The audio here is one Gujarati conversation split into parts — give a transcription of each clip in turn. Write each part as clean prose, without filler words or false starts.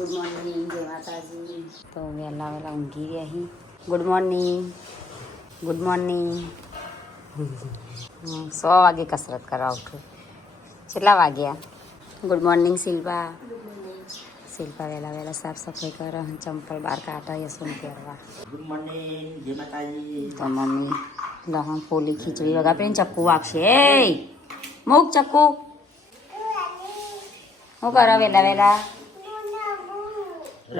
ગુડ મોર્નિંગ, જય માતાજી. તો વહેલા ઊંઘી રહ્યા અહીં. Good morning, good morning. 100 વાગે કસરત કરવા ઉઠું. કેટલા વાગ્યા? Good morning Shilpa. શિલ્પા વહેલા સાફ સફાઈ કરે, ચંપલ બહાર કાઢા યશોને પહેરવા. ગુડ મોર્નિંગ, જય માતાજી. તો મમ્મી લહણ ફોલી ખીચડી વગાડીને ચક્કુ વાગશે. એ મૂક ચક્કુ. શું કરો વહેલા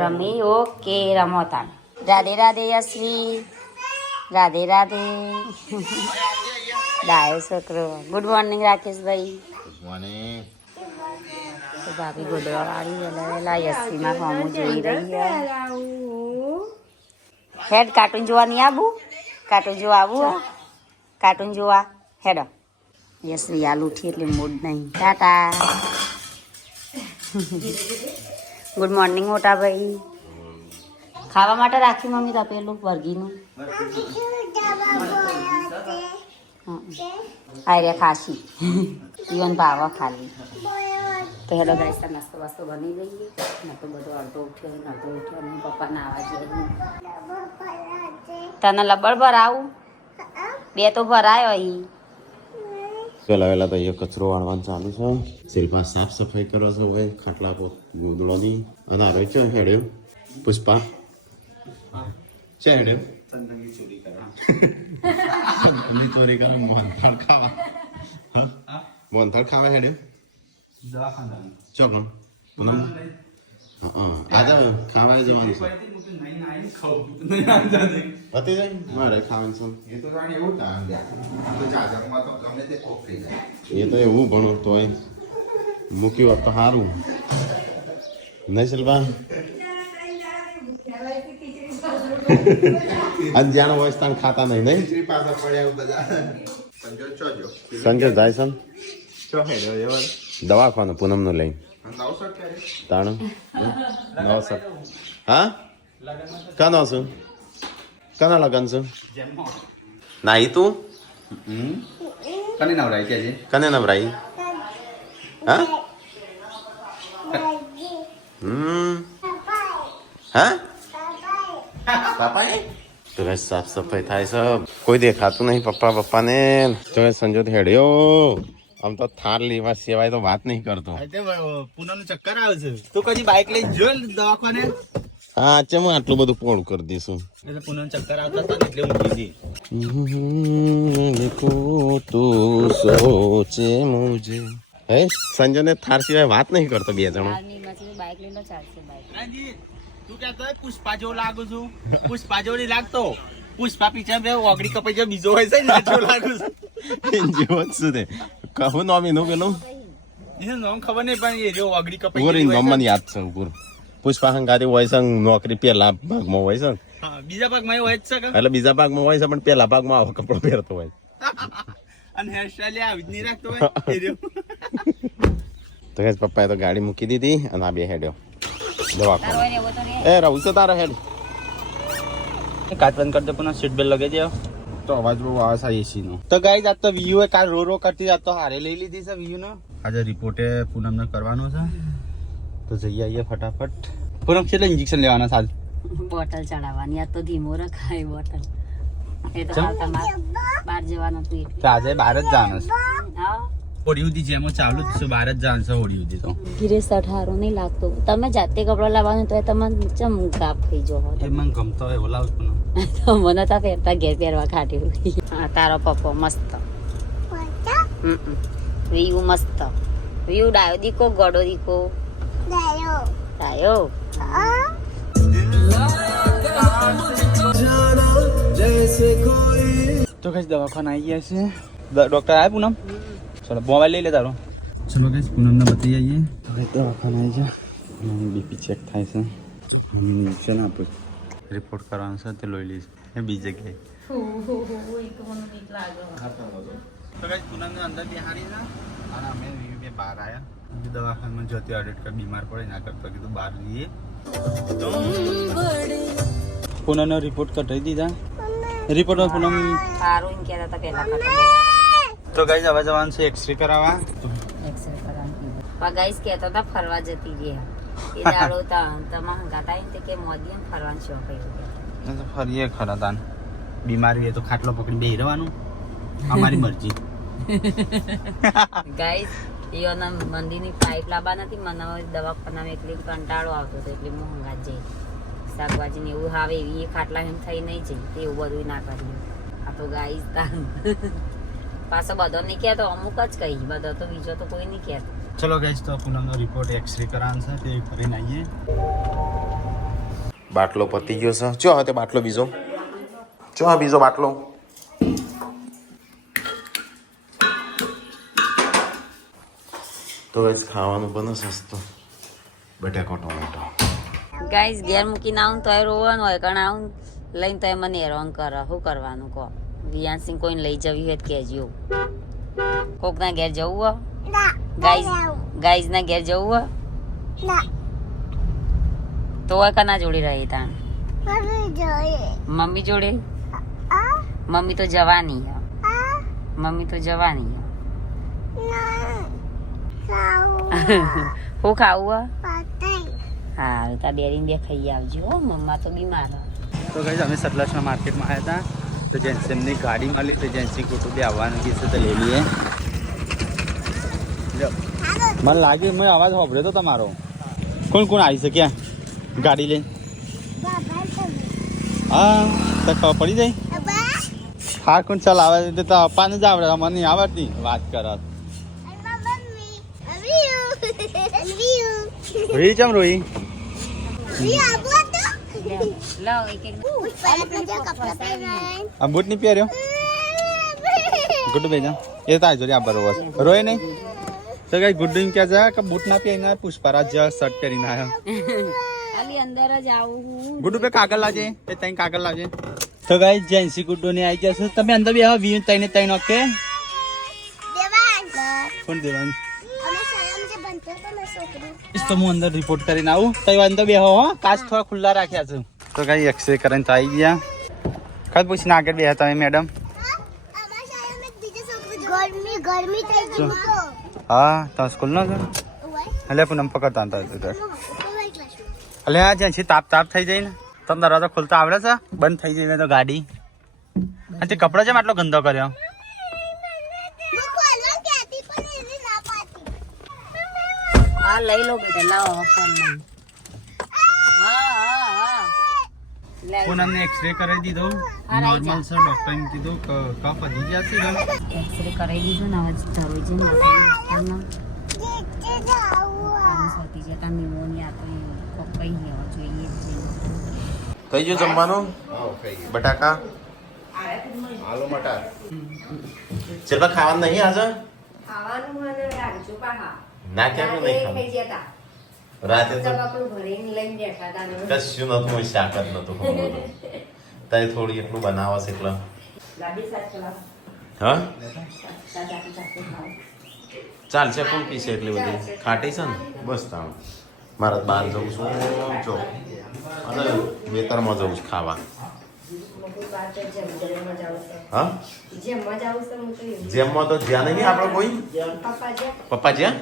રમી? ઓકે, રમો તાણ. રાધે રાધે યશ્વી. રાધે રાધે. ડાયો છોકરો. ગુડ મોર્નિંગ રાકેશભાઈ. Good morning. તો ભાભી ગોદડા વાળી વહેલા યશ્વીમાં ફોર્મું જોઈ રહી છે. હેડ કાર્ટૂન જોવા નહીં આવું? કાર્ટૂન જોવા આવું? કાર્ટૂન જોવા હેડ. યશ્વી આલ ઉઠી એટલે મૂડ નહીં. ટાટા. ગુડ મોર્નિંગ મોટા ભાઈ. ખાવા માટે રાખ્યું મમ્મી તપેલું વર્ગીનું. આર્યા ખાસી જીવન ભાવ ખાલી. તો હેલો ગાઈસ, નાસ્તો વાસ્તો બની ગઈ. ને તો બધો અડધો ઉઠ્યો અને પપ્પા નાવા જઈએ. તને લબડ ભરાવું? 2 તો ભરાયો અહીં. પહેલા તો અહીંયા કચરો વાળવાનું ચાલુ છે. શિલ્પા સાફ સફાઈ કરો છો હોય ખાટલા પર ગોદડોની. અને આ રહ્યો છે હેડ્યો પુષ્પા. છે હેડ્યો સંતંગી ચોરી કરે મોહનથાળ ખાવા. હા મોહનથાળ ખાવા હેડ્યો ચોકન આજે ખાવા જવાનું છે. પતી જાય મારે ખાવાનું છે. એ તો એવું ભણો તોય મૂક્યું હોત તો સારું નહીં શિલ્પા. અને જાણ હોય તાણ ખાતા નહીં. નહીં સંજય જાય છે દવાખાનું પૂનમ નું લઈને તાણ 900. હા કાનો છું? કાના લગન છું? નાહી તું કને નવરાઈ કે છે? કને નવરાઈ? હા હા પાપાએ તો સાફ સફાઈ થાય છે. કોઈ દેખાતું નહીં પપ્પાને. તો સંજોત હેડ્યો. આમ તો થાર લેવા સિવાય તો વાત નહીં કરતો. પૂનમ ચક્કર આવે છે. તું કદી બાઇક લઈને જો દવાખાને? હા ચમ આટલું બધું પોળું કરી દઈશું. એટલે પૂનમ ચક્કર આવતા હતા એટલે ઊંઘી હતી. હે સંજયને થાર સિવાય વાત નહીં કરતો. 2 જણો બાઇક લઈને ચાલશે. બાઇક તું કહેતો પુષ્પા જેવો લાગુ છું. પુષ્પા જેવો નહીં લાગતો. પુષ્પા પીછા બે ઓગળી કપાઈ જો બીજો હોય છે ને જેવો લાગુ છું. જેવો જ શું તે કહું નામ એનું પેલું એનું નામ ખબર નહીં પણ એ જો ઓગળી કપાઈ ઉપર નામ મને યાદ છે. ઉપર પુષ્પા હંગાતી હોય છે. નોકરી પેલા ભાગમાં હોય છે. હા બીજા ભાગમાં હોય જ છે. એટલે બીજા ભાગમાં હોય છે પણ પેલા ભાગમાં આવો કપડો પહેરતો હોય. અને હેરસ્ટાઈલ આવી જ નહીં રાખતો હોય. તો કે પપ્પાએ તો ગાડી મૂકી દીધી અને આ બે હેડ્યો દવાખાને. એ રહું છે તારો હેડ. કાચ બંધ કરી દે પણ સીટ બેલ્ટ લગાવી દે. તો અવાજ બહુ આવે છે એસી નો. તો ગાઈસ આજ તો વીયુ કાલ રો કરતી આજ તો હારે લઈ લીધી છે વીયુ નો. આજે રિપોર્ટે પૂનમને કરવાનો છે. તો જઈએ આવીએ ફટાફટ. પૂનમ કેટલા ઇન્જેક્શન લેવાના સાલ? બોટલ ચડાવવાની. આ તો ધીમો રખાય બોટલ. એ તો તમારે બહાર જવાનું હતું એટલે આજે બહાર જ જવાનું છે. હા હોળી સુધી જેમ ચાલુ જ છે. બહાર જ જવાનું છે હોળી સુધી તો. ગિરેશ અઠારો નહીં લાગતો. તમે જાતે કપડા લાવવાનું તો તમને ચમ ગાપ થઈ જો. એ મને ગમતો હોય ઓલા પણ મને તો પહેરતા ઘેર પહેરવા કાઢ્યું. હા તારો પપ્પો મસ્ત. વીયુ મસ્ત. વીયુ ડાયો દીકો ગોડો દીકો ડાયો. તો કઈ દવાખાના આવી ગયા છે. ડોક્ટર આવ્યા પૂનમ? ચલો મોબાઈલ લઈ લે તારો. ચલો કઈ પૂનમને બતાવી આવીએ. દવાખાના આવી જાય. બીપી ચેક થાય છે. ઇન્જેક્શન આપો. રિપોર્ટ કરવાનો છે તે લઈ લઈશ બીજી જગ્યાએ. તો કઈ પૂનમને અંદર બિહારી છે અને અમે બે બહાર આવ્યા. દવાખાનામાં જતી અડેટ કર બીમાર પડે ના કરતો કીધું બહાર લઈએ. પૂનમનો રિપોર્ટ કઢાવી દીધા. રિપોર્ટમાં પૂનમ સારું એમ કહેતા હતા પહેલા. તો ગાઈસ હવે જવાનું છે એક્સરે કરાવવા. એક્સરે કરાવવાનું. ગાઈસ કહેતા હતા ફરવા જતી રહી. એ દાડો તમારા ગાતા એમ કે મોદી એમ ફરવાનું શોખ આવ્યો તો ફરીએ ખરા તાન બીમારી હોય તો ખાટલો પકડી બેહી રહેવાનું અમારી મરજી ગાઈસ એઓના મંદિરની પાઇપ લાવવા નથી મને દવાખાનામાં એટલી કંટાળો આવતો હતો એટલે હું હંગાત જઈ શાકભાજી ને એવું આવે એવી ખાટલા એમ થઈ નહીં જઈ તે એવું બધું ના કર્યું આ તો ગાઈસ તાન પાછો બધો નહીં કહેતો અમુક જ કહી બધો તો બીજો તો કોઈ નહીં કહેતો ચલો ગાઈસ તો પૂનમનો રિપોર્ટ એક્સરે કરાવવાનો છે તે કરીને આવીએ બાટલો પતી ગયો છે ચો હા તે બાટલો બીજો ચો હા બીજો બાટલો તો જ ખાવાનું બને સસ્તું બટાકો ટોમેટો ગાઈસ ઘેર મૂકીને આવું તોય રોવાનું હોય કારણ આવું લઈને તોય મને હેરાન કરે શું કરવાનું કહો વિયાનસિંહ કોઈને લઈ જવી હોય તો કહેજો કોકના ઘેર જવું હોય ગાઈઝના ઘેર જવું હોય તો હોય કના જોડી રહી તાણ મમ્મી જોડે મમ્મી તો જવાની હે મમ્મી તો જવાની હે હું ખાવું હા તાર બેરીને બે ખાઈ આવજો હો મમ્મા તો બીમાર હે તો ગાઈસ અમે સતલાસના માર્કેટમાં આવ્યા હતા તો જેન્સી એમની ગાડી મળી તો જેન્સી કુટુંબે આવવાનું કીધું તો લઈ લઈએ મને લાગે મેં અવાજ સાંભળ્યો તો તમારો કોણ કોણ આવી છે ક્યાં ગાડી લઈને હા તો ખબર પડી જાય હા કોણ ચલાવે તો અપાને જ આવડે મને નહીં આવડતી વાત કરત રોહી ચમ રોહી આ બૂટ નહીં પહેર્યો ગુડ્ડુ ભેજા એ તો આજો રે આ બરોબર રોય નહીં તો કઈ ગુડ્ડુ એમ કહે છે કે બૂટ ના પહેરીને પુષ્પરાજ જેવા શર્ટ પહેરીને આવ્યો અલી અંદર જ આવું ગુડ્ડુ પે કાગળ લાવજે એ તઈ કાગળ લાવજે તો ગાઈસ જેન્સી ગુડ્ડુ ને આવી જશે તમે અંદર બે વી તઈને તઈને ઓકે કોણ દેવાન તો હું અંદર રિપોર્ટ કરીને આવું તો અંદર બે હો કાચ થોડા ખુલ્લા રાખ્યા છે તો કઈ એક્સરે કરીને તો આવી ગયા કદ પૂછીને આગળ બે તમે મેડમ હા તો સ્કૂલ નો એટલે પૂનમ પકડતા હતા એટલે આ જ્યાં તાપ થઈ જાય ને તમે દરવાજો ખોલતા આવડે છે બંધ થઈ જાય તો ગાડી અને તે કપડો છે આટલો ગંદો કર્યો આ લઈ લો બેટા લાવો ફોન હા પૂનમ ને એક્સરે કરાવી દીધો નોર્મલ છે ડોક્ટર ને કીધું કફ વધી ગયા છે એક્સરે કરાવી દીધું ને હવે જરૂર છે સૌથી જતા નિમોનિયા તો કપાઈ ગયો જોઈએ થઈ ગયું જમવાનું બટાકા આલુ મટર ચેલા ખાવાનું નહીં આજે ખાવાનું મને રાખજો પાહા ના કેમ નહીં ખાવાનું રાતે તો કશું નતું શાક જ નતું તારે થોડી એટલું બનાવો છે એટલે હા ચાલશે કોણ પીશે એટલી બધી ખાટી છે ને બસ તાણ મારે બહાર જવું છું જો અને વેતરમાં જવું છું ખાવા હા જેમમાં તો જ્યાં નહીં આપણે કોઈ પપ્પા જ્યાં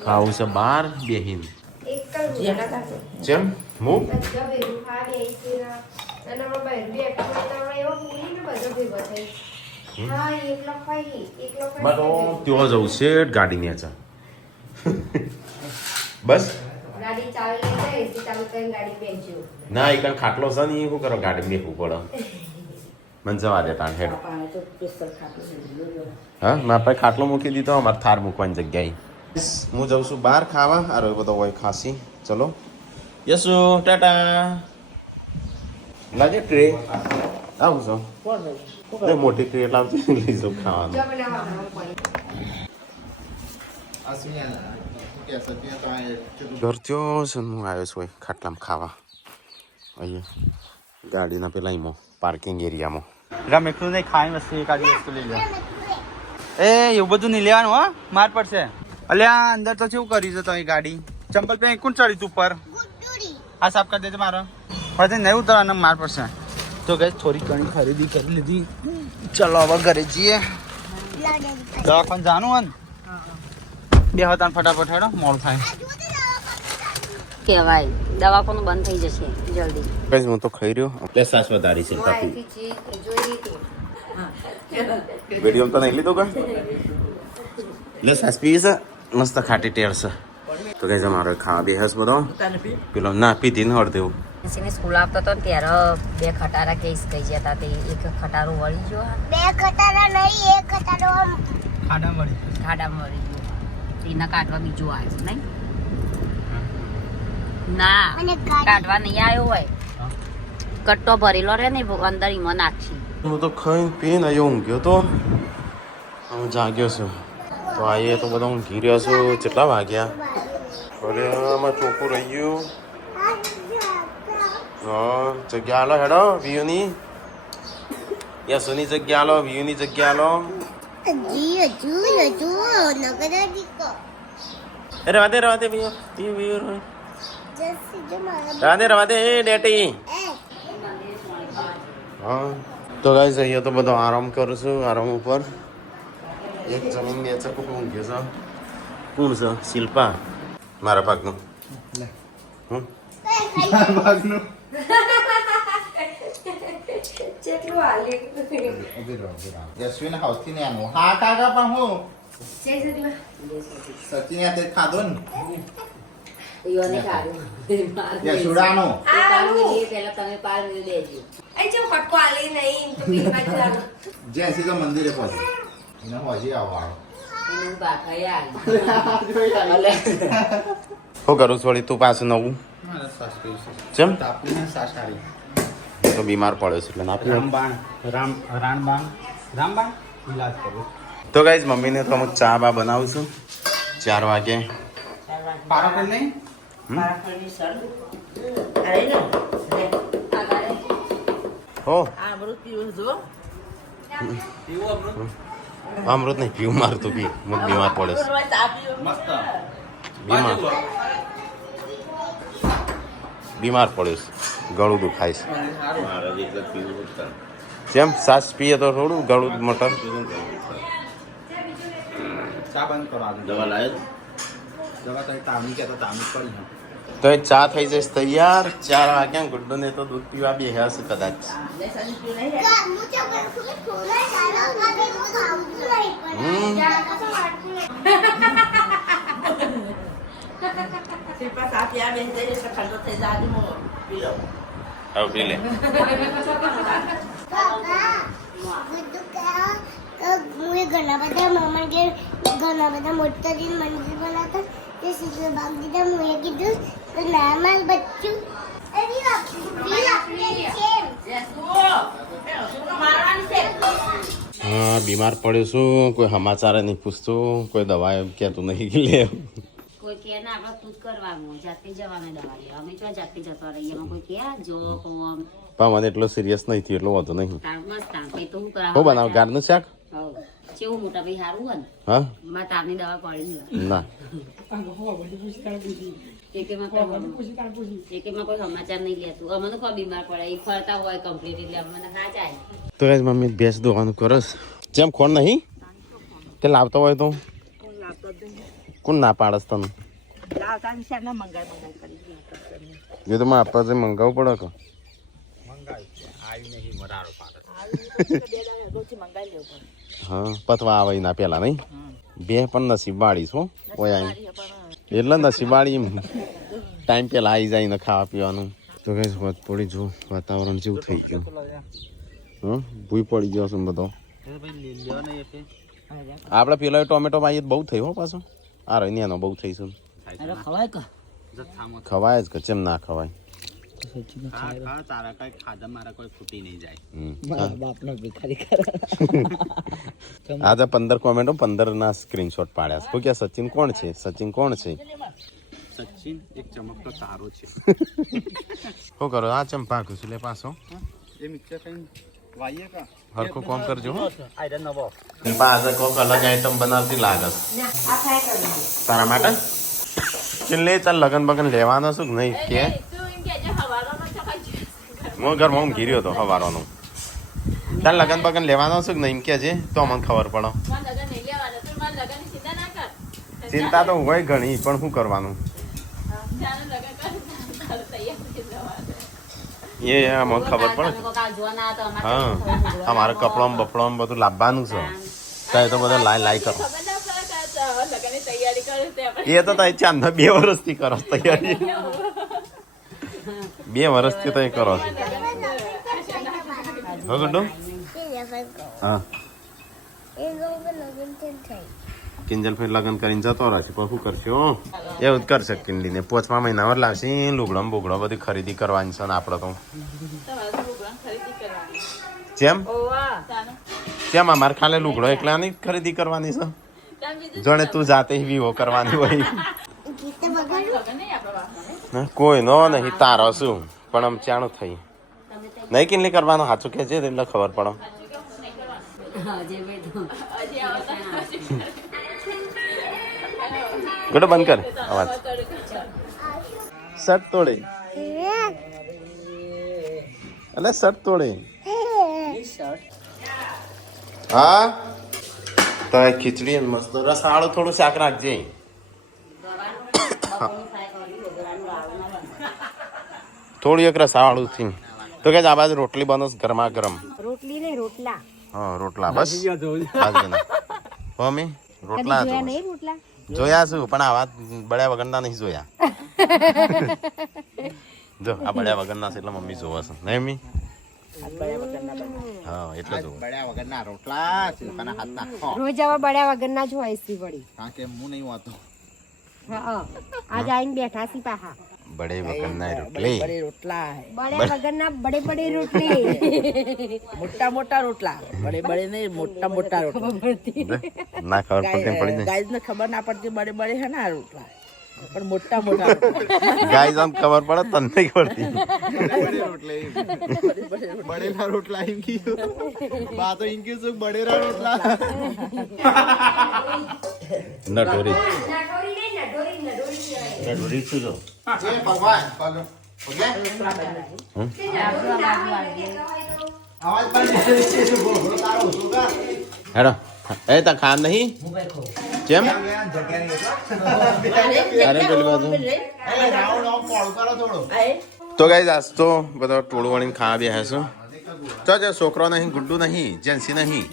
ખાવું છે બહાર બેહીન જેમ હું ત્યાં જવું છે ગાડીની અચ્છા બસ ના એ કાલ ખાટલો છે ને શું કરો ગાડી બેસવું પડે મને જવા દે તાણ હેડ હા મારા પાસે ખાટલો મૂકી દીધો અમારે થાર મૂકવાની જગ્યાએ હું જાઉં છું બહાર ખાવા આરો બધો હોય ખાસી ચલો યસુ ટાટા લાગે ટ્રે આવું છો મોટી ટ્રે લાવજો લઈ જાઉં ખાવાનું ઘર થયો છે હું આવ્યો છું ખાટલામાં ખાવા અહીંયા ગાડીના પેલા એમાં પાર્કિંગ એરિયામાં રમેકનું નહીં ખાવાની વસ્તુ એકાદી વસ્તુ લઈ લે એ એવું બધું નહીં લેવાનું હો માર પડશે અલ્યા અંદર તો કેવું કર્યું છે તમે ગાડી ચંપલ પે કોણ ચડી તું ઉપર આ સાફ કરી દેજો મારો પછી નહીં ઉતરવાનું માર પડશે તો ગઈ થોડી ઘણી ખરીદી કરી લીધી ચલો હવે ઘરે જઈએ દવાખાને જાનું હન બે હતા ફટાફટ હેડો મોડ થાય કહેવાય દવાખાનું બંધ થઈ જશે જલ્દી. કઈ હું તો ખાઈ રહ્યો એટલે સાસ વધારી છે વિડીયો તો નહીં લીધો કા એટલે સાસ પી છે મસ્ત ખાટી ટેર છે તો કઈ મારો ખાવા બેહસ બધો પેલો ના પીધી ને હળ દેવું એને સ્કૂલ આવતો હતો ને ત્યારે 2 ખટારા કેસ કહી જતા તે એક ખટારો વળી ગયો 2 ખટારા નહીં, એક ખટારો ખાડામાં વળી ગયો એના કાઢવા બીજો આવ્યો નહીં ના અને ગાડી કાઢવા નહીં આવ્યો હોય કટ્ટો ભરેલો રહે ને અંદર ઈમાં નાખી હું તો ખાઈને પીને આવ્યો ઊંઘ્યો તો હું જાગ્યો છું તો આઈએ તો બધા ઊંઘી રહ્યો છું કેટલા વાગ્યા અરે આમાં ચોખ્ખું રહી ગયું હા જગ્યા આલો હેડો વ્યૂની યસુની જગ્યા આલો વ્યૂની જગ્યા આલો હજુ નગર દીકો રવા દે વ્યૂ જસ્સી જો મારા રવા દે એ ડેટી એ હા તો ગાઈસ અહીંયા તો બધો આરામ કરું છું આરામ ઉપર એક જમીન નીચે ખૂબ ઊંઘ્યો છે કોણ છે શિલ્પા મારા ભાગનું યશવીને હાઉસથી ને આનું હા કાકા પણ હું સચિન તે ખાધો ને યશુડાનો જેસી તો મંદિરે પહોંચે એને હોજી આવવાનો શું કરું છોડી તું પાછું નવું મારા સાસ કહ્યું છે જેમ તાપીને સાસારી તો બીમાર પડ્યો છે એટલે ના પીવું. રામબાણ ઇલાજ કરો તો ગાઈસ મમ્મીને તો હું ચા બા બનાવું છું 4 વાગે પારાપર નહીં હો અમૃત નહીં પીવું મારું તો પી હું બીમાર પડે છે મસ્ત બીમાર પડ્યો છે ગળું દુખાય છે જેમ સાસ પીએ તો થોડું ગળું મટર ચા બંધ કરો આજે દવા લાય દવા તો તાવની કે તો તાવની પડી હા તો એ ચા થઈ જશે તૈયાર 4 વાગ્યા ગુડ્ડુ ને તો દૂધ પીવા બે હશે કદાચ મુજે બરખું થોડા ચાલો ગાડી હું આવતું નહીં હવે પી લે કાકા ગુડ્ડુ કા મુએ ઘણા બધા મામા કે ઘણા બધા મોટા દિન મંદિર બનાતા તે સીધે બાગ દીધા મુએ કીધું તો નામાલ બચ્ચું અરે આપણે હા બીમાર પડ્યો છું કોઈ સમાચાર નહીં પૂછતું કોઈ દવા એમ કહેતું નહીં કે લે કોઈ કે ના આપણે તું જ કરવાનું જાતે જવાનું દવા લેવા અમે તો જાતે જતો રહીએ એમાં કોઈ કે જો કોમ પણ મને એટલો સિરિયસ નહીં થયો એટલો વાંધો નહીં તાર બસ તાર કઈ તો હું કરા હું બનાવ ગારનું શાક હવ કેવું મોટા ભાઈ સારું હોય ને હા માં તારની દવા પડી ના એકેમાં કોઈ સમાચાર નહીં લેતું અમને કોઈ બીમાર પડે એ ફરતા હોય કમ્પ્લીટ એટલે અમને ના જાય તો ગાઈસ મમ્મી ભેંસ દોવાનું કરસ જેમ ખોણ નહીં કે લાવતો હોય તો કોણ ના પાડસ તને એ તો મારા પાસે મંગાવવું પડે કે હા પતવા આવે ના પેલા નહીં બે પણ નસીબ વાળી છો ઓય આઈ એટલે નસીબ વાળી ટાઈમ પેલા આવી જાય ને ખાવા પીવાનું તો ગાઈસ વાત પડી જો વાતાવરણ જેવું થઈ ગયું હા ભૂઈ પડી ગયો છે બધો આપણે પેલો ટોમેટો માં બહુ થયું હો પાછો આ રહી એનો બહુ થઈ છે ખવાય કે ખવાય જ કે કેમ ના ખવાય તારા કઈ ખાધા મારા કોઈ ફૂટી નહીં જાય આજે 15 કોમેન્ટો 15 ના સ્ક્રીનશોટ પાડ્યા તો કે સચિન કોણ છે સચિન કોણ છે સચિન એક ચમકતો તારો છે શું કરો આ ચંપા ઘુસલે પાછો એ મિક્સર કઈ વાઈએ કા હરખું કામ કરજો હો આઈડન નવો આજે કોક અલગ આઈટમ બનાવતી લાગે તારા માટે ચિલ્લે ચાલ લગન બગન લેવાનો છું કે નહીં કે હું ઘરમાં હું ઘીર્યો હતો હવારોનો તાર લગન બગન લેવાનો છું કે નહીં કે છે તો મને ખબર પડો ચિંતા તો હોય ઘણી પણ શું કરવાનું એ આમાં ખબર પડે હા અમારે કપડામાં બપડામાં બધું લાવવાનું છે ત્યાં તો બધા લાઈ કરો એ તો તઈ ચાંદ 2 વર્ષથી કરો તૈયારી 2 વર્ષથી તઈ કરો છો હો ગંડો હા કિંજલ ફેર લગ્ન કરીને જતો રહેશે પણ શું કરશે એવું જ કરશે કિંડલીને 5મા મહિનામાં લાવશે લુગડો બોગડો બધી ખરીદી કરવાની છે ને આપણે તો જેમ અમારે ખાલી લુગડો એકલાની ખરીદી કરવાની છે જોણે તું જાતે વિવો કરવાની હોય કોઈ નો નહીં તારો શું પણ આમ ચાણું થઈ નહીં કિંડલી કરવાનો સાચું કે છે એટલે ખબર પડે ગડો બંધ કર અવાજ શર્ટ તોડે અલે શર્ટ તોડે હા તો ખીચડી મસ્ત રસાળું થોડું શાક રાખજે થોડું એક રસાવાળું થી તો કે આ બાજુ રોટલી બનો ગરમા ગરમ રોટલી ને રોટલા હા રોટલા બસ મમ્મી રોટલા રોટલા જોયા છું પણ આ વાત બળ્યા વગરના નહીં જોયા જો આ બળ્યા વગરના છે એટલે મમ્મી જોવા છે નહીં મમ્મી હા એટલે જો બળ્યા વગરના રોટલા ચીલપાના હાથ નાખો રોજ આવા બળ્યા વગરના જ હોય સી વળી કારણ કે હું નહીં હોતો હા આજ આઈને બેઠા સી પાહા બડે વગરના રોટલી રોટલા બળ્યા વગરના બડે બડે રોટલી મોટા મોટા રોટલા બડે બડે નહીં મોટા મોટા રોટલા ના ખબર પડતી પડી જાય ગાઈઝ ને ખબર ના પડતી બડે બડે હે ના રોટલા પણ મોટા મોટા રોટલા ગાઈઝ આમ ખબર પડે તને નહીં પડતી બડેલા રોટલા એમ કીધું બા તો એમ કીધું બડેરા રોટલા નટોરી નટોરી શું જો ભગવાન હેડો એ તા ખાન નહીં કેમ અરે પેલી બાજુ તો ગાઈઝ આજ તો બધા ટોળું વળીને ખાવા બેહ્યા છો જો છોકરો નહીં ગુડ્ડુ નહીં જેન્સી નહીં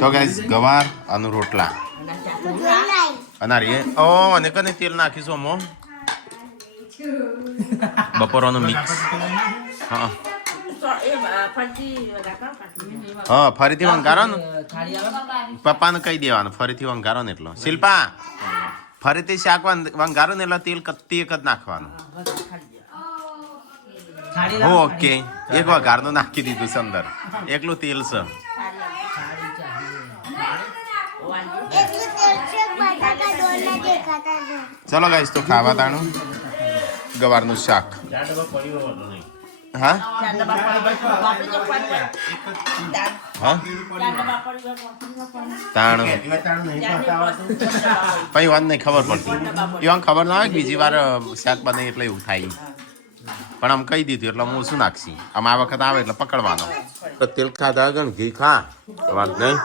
તો ગાઈઝ ગવાર અને રોટલા અનારી ઓ અને કને તેલ નાખીશું અમો બપોરનો મિક્સ હા હા ફરીથી વંગારો ને પપ્પાને કહી દેવાનું ફરીથી વંગારો ને એટલો શિલ્પા ફરીથી શાક વંગારો ને એટલે તેલ કત્તી એક જ નાખવાનું ઓકે એક વઘારનું નાખી દીધું છે અંદર એકલું તેલ છે ચલો ગાઈસ તો ખાવા તાણું ગવારનું શાક હા હા તાણું પછી વાત નહીં ખબર પડતી એવા ખબર ના હોય કે બીજી વાર શાક બને એટલે એવું થાય પણ આમ કહી દીધું એટલે હું શું નાખશી આમ આ વખત આવે એટલે પકડવાનો તેલ ખાધા ગણ ઘી ખા વાત નહીં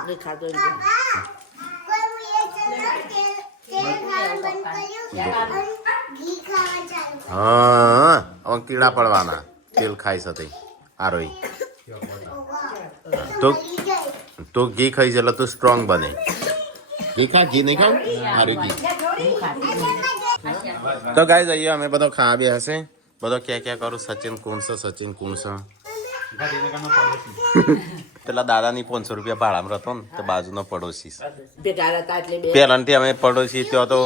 હા હવે કીડા પડવાના તેલ ખાઈ શકે આરોઈ તો ઘી ખાઈ છે એટલે તું સ્ટ્રોંગ બને ઘી ખા ઘી નહીં ખાવ આરું ઘી તો ગાઈઝ અહીંયા અમે બધો ખાવા બી હશે બધો ક્યાં કરું સચિન કોણ છે સચિન કોણ છે પેલા દાદાની 500 રૂપિયા ભાડામાં રહેતો ને તો બાજુનો પડોશી પેલાથી અમે પડોશી ત્યાં તો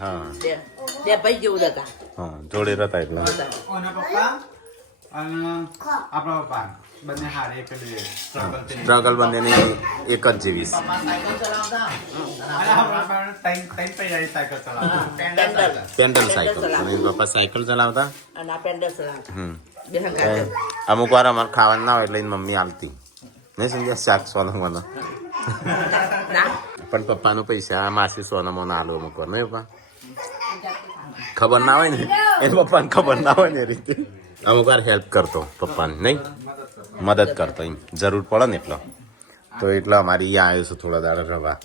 હા બે ભાઈ જેવું હતા હા જોડે રહેતા એટલે પપ્પા અને આપણા પપ્પા બંને હારે એક જ સ્ટ્રગલ બંનેની એક જ જેવી પેન્ડલ સાયકલ અને પપ્પા સાયકલ ચલાવતા અને આ પેન્ડલ ચલાવતા અમુક વાર અમારે ખાવાનું ના હોય એટલે મમ્મી આવતી નહીં સમજ્યા શાક સોનામાં પણ પપ્પાનું પૈસા માસી સોનામાં આલો અમુક વાર નહીં પપ્પા ખબર ના હોય ને એને પપ્પાને ખબર ના હોય ને એ રીતે અમુક વાર હેલ્પ કરતો પપ્પાને નહીં મદદ કરતો એમ જરૂર પડે ને એટલો તો એટલે અમારી અહીંયા આવ્યો છું થોડા દાડા રવા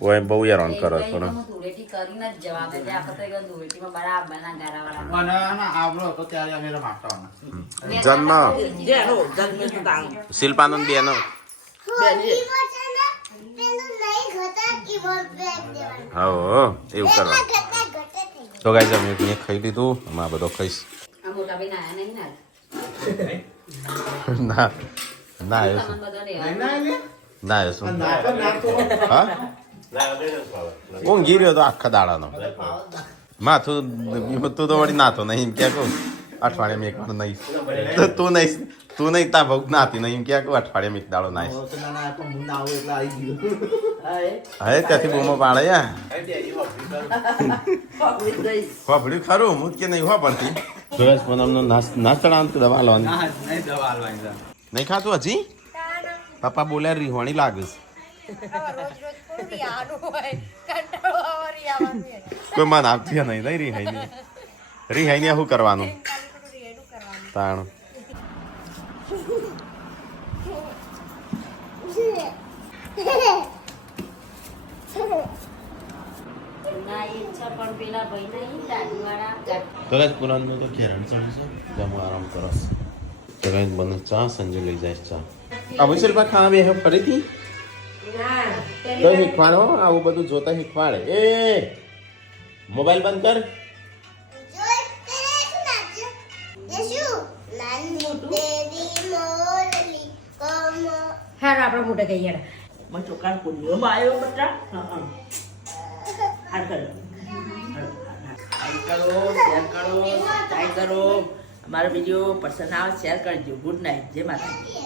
ઓય બહુ હેરાન કરો છો ને. હું ધૂળેટી કરીને જ જવા દે આપણે તો એકદમ ધૂળેટીમાં બરાબરના ગારાવાળા મને ના આવડો તો ત્યારે અમે રમાડતા જન્મ જે નો જન્મે તો તાણ શિલ્પાનો ને બેનો. કીબોર્ડ છે ને પેલું નહીં ઘટા કીબોર્ડ બેગ દેવાનું હા એવું કરવા. ઘટા ઘટે થઈ તો ગાઈસ અમે એક ખાઈ લીધું, આમાં બધો ખાઈશ. આ મોટા ભાઈ નાયા નહીં ના ના ના આવ્યો તમને છું. બધા રહેવા ના આવ્યો છું. હા ઊંઘી રહ્યો તો આખા દાડાનો. માથું તું તો વળી નાતો નહીં એમ ક્યાં કહું અઠવાડિયામાં એક વાર નહીં તો તું નહીં તા ભૂખ નાતી નહીં એમ ક્યાં કહું અઠવાડિયામાં એક દાડો નાઈશ. હવે ત્યાંથી બૂમો પાડે યા હોભળ્યું ખરું હું કે નહીં હોભળતી. સુરેશ પૂનમનો નાચ ચડાવવાનું તું દવા લાવવાની નહીં દવા હાલવાની નહીં ખાતું હજી. પપ્પા બોલ્યા રીહોણી લાગે છે. કોઈ મન આવતી નહીં નહીં રિહાઈ રિહાઈને શું કરવાનું તાણ. ના ઈચ્છા પણ પેલા ભાઈ નહીં દાદીવાળા સુરેશ પૂનમનું તો ખેરણ ચડે છે જમવા આરામ કરસ. સુરેશ બને ચા સંજય લઈ જાય ચા. આવું શિલ્પા ખાવા બે ફરીથી તો શીખવાડો આવું બધું જોતા શીખવાડે. એ મોબાઈલ બંધ કર. જોઈ તેરે નાચ યશુ નાની તેરી મોરલી કોમો હાર આપણા મોટા કઈ યાર મને ચોકાન કોલીઓ માં આવ્યો બટા હાર કરો શેર કરો લાઈક કરો અમારો વિડીયો પસંદ આવે શેર કરજો. ગુડ નાઇટ, જય માતાજી.